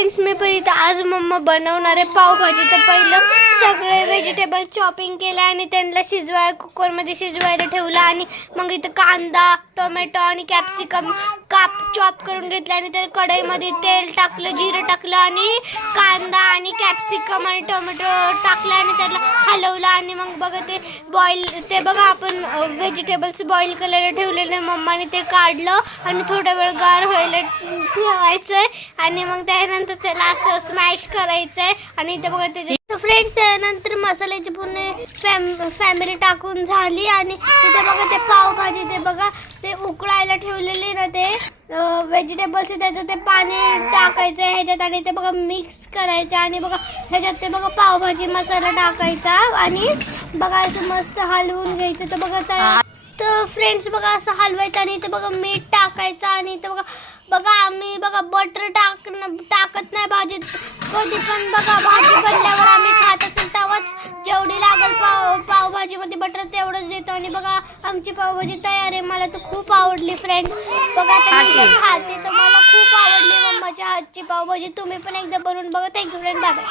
Friends मी पण इथं आज मम्मा बनवणार आहे पावभाजी. तर पहिलं सगळे व्हेजिटेबल चॉपिंग केलं आणि त्यांना कुकरमध्ये शिजवायला ठेवलं आणि मग इथं कांदा टोमॅटो आणि कॅप्सिकम चॉप करून घेतलं आणि त्या कढईमध्ये तेल टाकलं, जिरं टाकलं आणि कांदा आणि कॅप्सिकम आणि टोमॅटो टाकलं आणि त्याला हलवलं आणि मग बघा ते बघा आपण व्हेजिटेबल्स बॉईल करायला ठेवलेले मम्माने ते काढलं आणि थोडा वेळ गार व्हायला ठेवायचंय आणि मग त्यानंतर त्याला असं स्मॅश करायचंय आणि इथे बघा त्याचे फ्रेंड्स त्यानंतर मसाल्याची पूर्ण फॅमिली टाकून झाली आणि तिथे बघा ते पावभाजी ते बघा ते उकळायला ठेवलेले ना ते व्हेजिटेबल्स त्याचं ते पाणी टाकायचं ह्याच्यात आणि ते बघा मिक्स करायचं आणि बघा ह्याच्यात ते बघा पावभाजी मसाला टाकायचा आणि बघा असं मस्त हलवून घ्यायचं. तर बघा तर फ्रेंड्स बघा असं हलवायचं आणि इथे बघा मीठ टाकायचं आणि इथे बघा आम्ही बघा बटर टाकत नाही भाजीत कधी पण. बघा भाजी बनल्यावर आम्ही खात असेल तेव्हाच जेवढी लागेल पावभाजीमध्ये बटर तेवढंच देतो आणि बघा आमची पावभाजी तयार आहे. मला तर खूप आवडली फ्रेंड्स. बघा आता मी खाते तर मला खूप आवडली मम्माच्या हातची पावभाजी. तुम्ही पण एकदा बनवून बघा. Thank you friend, bye bye.